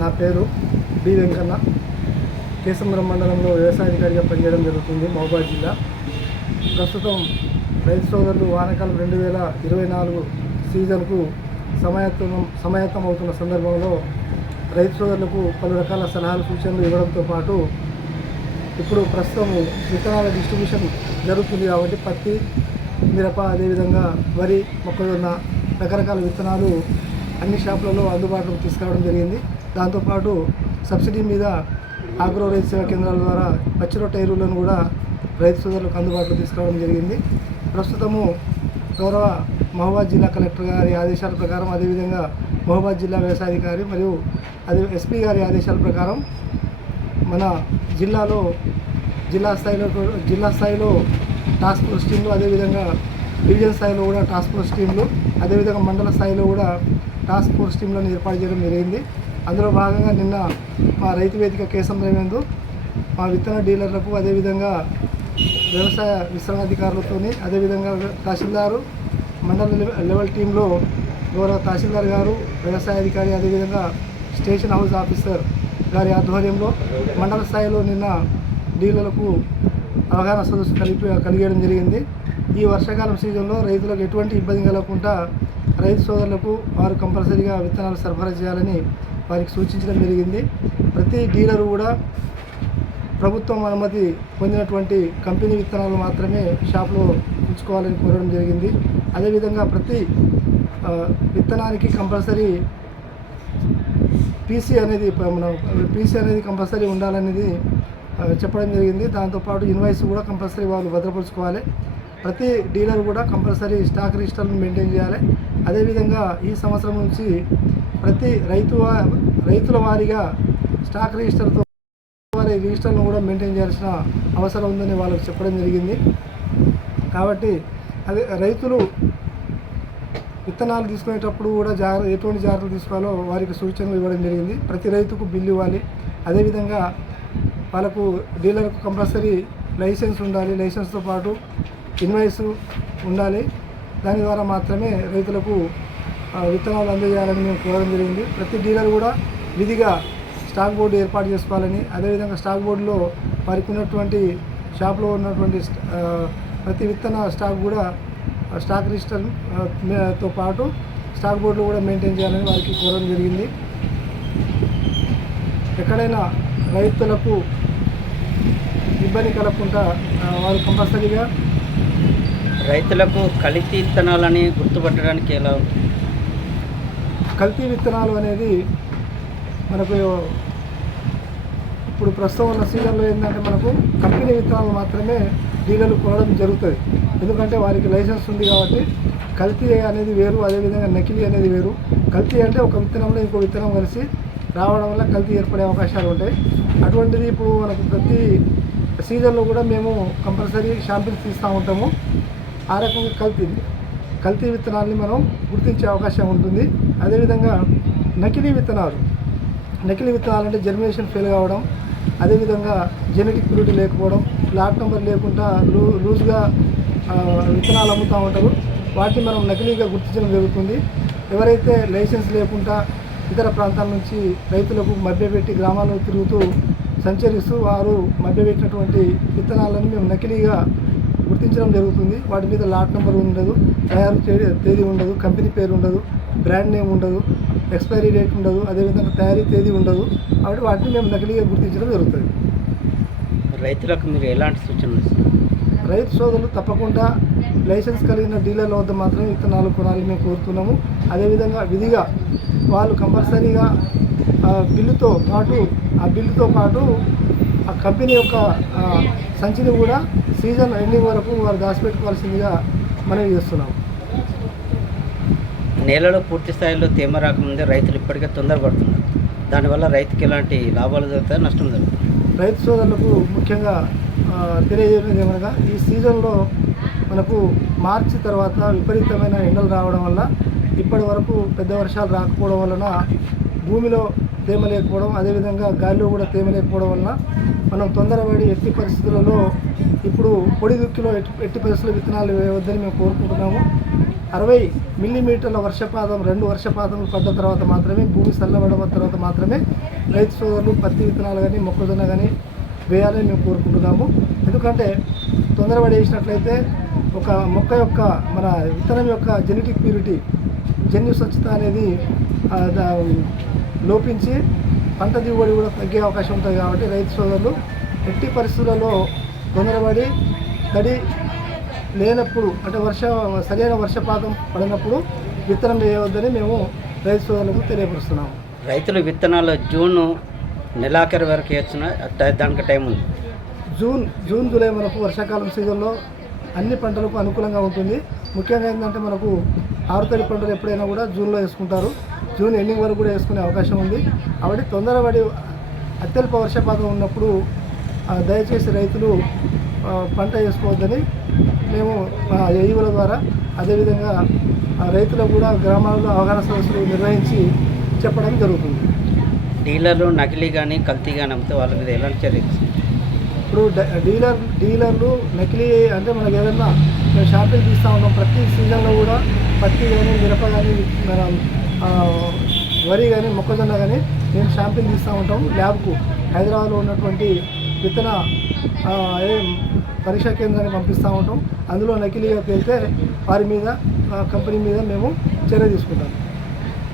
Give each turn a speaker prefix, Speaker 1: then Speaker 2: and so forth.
Speaker 1: నా పేరు బి వెంకన్న. కేశంబరం మండలంలో వ్యవసాయాధికారిగా పనిచేయడం జరుగుతుంది మహబాద్ జిల్లా. ప్రస్తుతం రైతు సోదరులు వానాకాలం రెండు వేల ఇరవై నాలుగు సీజన్కు సమయత్వం సమాయత్తం అవుతున్న సందర్భంలో రైతు సోదరులకు పలు రకాల సలహాలు సూచనలు ఇవ్వడంతో పాటు ఇప్పుడు ప్రస్తుతం విత్తనాల డిస్ట్రిబ్యూషన్ జరుగుతుంది కాబట్టి పత్తి మిరప అదేవిధంగా వరి మొక్కజొన్న రకరకాల విత్తనాలు అన్ని షాపులలో అందుబాటులోకి తీసుకురావడం జరిగింది. దాంతోపాటు సబ్సిడీ మీద ఆగ్రో రైతు సేవా కేంద్రాల ద్వారా పచ్చిరొట్ట ఎరువులను కూడా రైతు సోదరులకు అందుబాటులో తీసుకురావడం జరిగింది. ప్రస్తుతము గౌరవ మహబాద్ జిల్లా కలెక్టర్ గారి ఆదేశాల ప్రకారం అదేవిధంగా మహబాద్ జిల్లా వ్యవసాయాధికారి మరియు అదే ఎస్పీ గారి ఆదేశాల ప్రకారం మన జిల్లాలో జిల్లా స్థాయిలో జిల్లా స్థాయిలో టాస్క్ ఫోర్స్ టీంలు అదేవిధంగా డివిజన్ స్థాయిలో కూడా టాస్క్ ఫోర్స్ టీంలు అదేవిధంగా మండల స్థాయిలో కూడా టాస్క్ ఫోర్స్ టీంలను ఏర్పాటు చేయడం జరిగింది. అందులో భాగంగా నిన్న మా రైతు వేదిక కేసం రేవేందు మా విత్తన డీలర్లకు అదేవిధంగా వ్యవసాయ విశ్రమాధికారులతో అదేవిధంగా తహసీల్దారు మండల లెవెల్ టీంలో గౌరవ తహసీల్దార్ గారు వ్యవసాయ అధికారి అదేవిధంగా స్టేషన్ హౌస్ ఆఫీసర్ గారి ఆధ్వర్యంలో మండల స్థాయిలో నిన్న డీలర్లకు అవగాహన సదస్సు కలిపి కలిగేయడం జరిగింది. ఈ వర్షాకాలం సీజన్లో రైతులకు ఎటువంటి ఇబ్బంది కలగకుండా రైతు సోదరులకు వారు కంపల్సరీగా విత్తనాలు సరఫరా చేయాలని వారికి సూచించడం జరిగింది. ప్రతి డీలరు కూడా ప్రభుత్వం అనుమతి పొందినటువంటి కంపెనీ విత్తనాలు మాత్రమే షాప్లో ఉంచుకోవాలని కోరడం జరిగింది. అదేవిధంగా ప్రతి విత్తనానికి కంపల్సరీ పీసీ అనేది మన పీసీ అనేది కంపల్సరీ ఉండాలనేది చెప్పడం జరిగింది. దాంతోపాటు ఇన్వాయిస్ కూడా కంపల్సరీ వాళ్ళు భద్రపరుచుకోవాలి. ప్రతి డీలర్ కూడా కంపల్సరీ స్టాక్ రిజిస్టర్ను మెయింటైన్ చేయాలి. అదేవిధంగా ఈ సంవత్సరం నుంచి ప్రతి రైతు రైతుల వారీగా స్టాక్ రిజిస్టర్తో వారి రిజిస్టర్ను కూడా మెయింటైన్ చేయాల్సిన అవసరం ఉందని వాళ్ళకు చెప్పడం జరిగింది. కాబట్టి అదే రైతులు విత్తనాలు తీసుకునేటప్పుడు కూడా జాగ్రత్త ఎటువంటి జాగ్రత్తలు తీసుకోవాలో వారికి సూచనలు ఇవ్వడం జరిగింది. ప్రతి రైతుకు బిల్లు ఇవ్వాలి. అదేవిధంగా వాళ్ళకు డీలర్కు కంపల్సరీ లైసెన్స్ ఉండాలి. లైసెన్స్తో పాటు ఇన్వాయిస్ ఉండాలి. దాని ద్వారా మాత్రమే రైతులకు విత్తనాలు అందజేయాలని మేము కోరడం జరిగింది. ప్రతి డీలర్ కూడా విధిగా స్టాక్ బోర్డు ఏర్పాటు చేసుకోవాలని అదేవిధంగా స్టాక్ బోర్డులో వారికి ఉన్నటువంటి షాప్లో ఉన్నటువంటి ప్రతి విత్తన స్టాక్ కూడా స్టాక్ రిజిస్టర్తో పాటు స్టాక్ బోర్డులు కూడా మెయింటైన్ చేయాలని వారికి కోరడం జరిగింది. ఎక్కడైనా రైతులకు ఇబ్బంది కలగకుండా వారు కంపల్సరీగా
Speaker 2: రైతులకు కల్తీ విత్తనాలని గుర్తుపట్టడానికి ఎలా ఉంటుంది?
Speaker 1: కల్తీ విత్తనాలు అనేది మనకు ఇప్పుడు ప్రస్తుతం ఉన్న సీజన్లో ఏంటంటే మనకు కంపెనీ విత్తనాలు మాత్రమే డీలర్లు కొనడం జరుగుతుంది. ఎందుకంటే వారికి లైసెన్స్ ఉంది కాబట్టి కల్తీ అనేది వేరు అదేవిధంగా నకిలీ అనేది వేరు. కల్తీ అంటే ఒక విత్తనంలో ఇంకో విత్తనం కలిసి రావడం వల్ల కల్తీ ఏర్పడే అవకాశాలు ఉంటాయి. అటువంటిది ఇప్పుడు మనకు ప్రతి సీజన్లో కూడా మేము కంపల్సరీ షాంపిల్స్ తీస్తూ ఉంటాము. ఆ రకంగా కల్తీ. కల్తీ విత్తనాల్ని మనం గుర్తించే అవకాశం ఉంటుంది. అదేవిధంగా నకిలీ విత్తనాలు. నకిలీ విత్తనాలు అంటే జర్మినేషన్ ఫెయిల్ కావడం అదేవిధంగా జెనెటిక్ ప్యూరిటీ లేకపోవడం ప్లాట్ నెంబర్ లేకుండా లూ లూజ్గా విత్తనాలు అమ్ముతూ ఉంటారు. వాటిని మనం నకిలీగా గుర్తించడం జరుగుతుంది. ఎవరైతే లైసెన్స్ లేకుండా ఇతర ప్రాంతాల నుంచి రైతులకు మభ్యపెట్టి గ్రామాల్లో తిరుగుతూ సంచరిస్తూ వారు మభ్యపెట్టినటువంటి విత్తనాలను మేము నకిలీగా గుర్తించడం జరుగుతుంది. వాటి మీద లాట్ నెంబర్ ఉండదు. తయారు తేదీ ఉండదు. కంపెనీ పేరు ఉండదు. బ్రాండ్ నేమ్ ఉండదు. ఎక్స్పైరీ డేట్ ఉండదు. అదేవిధంగా తయారీ తేదీ ఉండదు. కాబట్టి వాటిని మేము నకిలీగా గుర్తించడం జరుగుతుంది.
Speaker 2: రైతులకు మీరు ఎలాంటి సూచనలు ఇస్తారు
Speaker 1: రైతు సోదరులు తప్పకుండా లైసెన్స్ కలిగిన డీలర్ల వద్ద మాత్రమే విత్తనాలు కొనాలని మేము కోరుతున్నాము. అదేవిధంగా విధిగా వాళ్ళు కంపల్సరీగా ఆ, బిల్లుతో పాటు ఆ బిల్లుతో పాటు ఆ కంపెనీ యొక్క సంచిని కూడా సీజన్ ఎండింగ్ వరకు వారు దాచిపెట్టుకోవాల్సిందిగా మనవి చేస్తున్నాము
Speaker 2: నేలలో పూర్తి స్థాయిలో తేమ రాకముందే రైతులు ఇప్పటికే తొందరపడుతున్నారు. దానివల్ల రైతుకి ఎలాంటి లాభాలు జరుగుతాయి నష్టం జరుగుతుంది.
Speaker 1: రైతు సోదరులకు ముఖ్యంగా తెలియజేయడం ఏమనగా ఈ సీజన్లో మనకు మార్చి తర్వాత విపరీతమైన ఎండలు రావడం వల్ల ఇప్పటి వరకు పెద్ద వర్షాలు రాకపోవడం వలన భూమిలో తేమ లేకపోవడం అదేవిధంగా గాలిలో కూడా తేమ లేకపోవడం వలన మనం తొందరపడి ఎట్టి పరిస్థితులలో ఇప్పుడు పొడి దుక్కిలో ఎట్టి ఎట్టి పరిస్థితులు విత్తనాలు వేయవద్దని మేము కోరుకుంటున్నాము. అరవై మిల్లీమీటర్ల వర్షపాతం రెండు వర్షపాతం పడ్డ తర్వాత మాత్రమే భూమి చల్లబడిన తర్వాత మాత్రమే రైతు సోదరులు పత్తి విత్తనాలు కానీ మొక్కజొన్న కానీ వేయాలని మేము కోరుకుంటున్నాము. ఎందుకంటే తొందరపడి వేసినట్లయితే ఒక మొక్క యొక్క మన విత్తనం యొక్క జెనెటిక్ ప్యూరిటీ జన్యు స్వచ్ఛత అనేది లోపించి పంట దిగుబడి కూడా తగ్గే అవకాశం ఉంటుంది కాబట్టి రైతు సోదరులు ఎట్టి పరిస్థితులలో తొందరపడి తడి లేనప్పుడు అంటే వర్ష సరైన వర్షపాతం పడినప్పుడు విత్తనం వేయవద్దని మేము రైతు సోదరులకు తెలియపరుస్తున్నాము.
Speaker 2: రైతులు విత్తనాలు జూన్ నెలాఖరు వరకు వేస్తున్న దానికి టైం ఉంది.
Speaker 1: జూన్ జూన్ జూలై మనకు వర్షాకాలం సీజన్లో అన్ని పంటలకు అనుకూలంగా ఉంటుంది. ముఖ్యంగా ఏంటంటే మనకు ఆరుతడి పంటలు ఎప్పుడైనా కూడా జూన్లో వేసుకుంటారు. జూన్ ఎండింగ్ వరకు కూడా వేసుకునే అవకాశం ఉంది. కాబట్టి తొందరపడి అత్యల్ప వర్షపాతం ఉన్నప్పుడు దయచేసి రైతులు పంట వేసుకోవద్దని మేము మా ఎయివుల ద్వారా అదేవిధంగా ఆ, రైతులకు కూడా గ్రామాల్లో అవగాహన సదస్సులు నిర్వహించి చెప్పడం జరుగుతుంది
Speaker 2: డీలర్లు నకిలీ కానీ కల్తీ కానీ అమ్మితే వాళ్ళ మీద ఎలాంటి చర్య?
Speaker 1: ఇప్పుడు డ- డీలర్ డీలర్లు నకిలీ అంటే మనకి ఏదన్నా మేము షాంపిల్ తీస్తూ ఉంటాం ప్రతి సీజన్లో కూడా పత్తి కానీ మిరప కానీ మన వరి కానీ మొక్కజొన్న కానీ మేము షాంపిల్ తీస్తూ ఉంటాం ల్యాబ్కు హైదరాబాద్లో ఉన్నటువంటి విత్తన పరీక్షా కేంద్రాన్ని పంపిస్తూ ఉంటాం. అందులో నకిలీగా తేలితే వారి మీద కంపెనీ మీద మేము చర్య తీసుకుంటాం.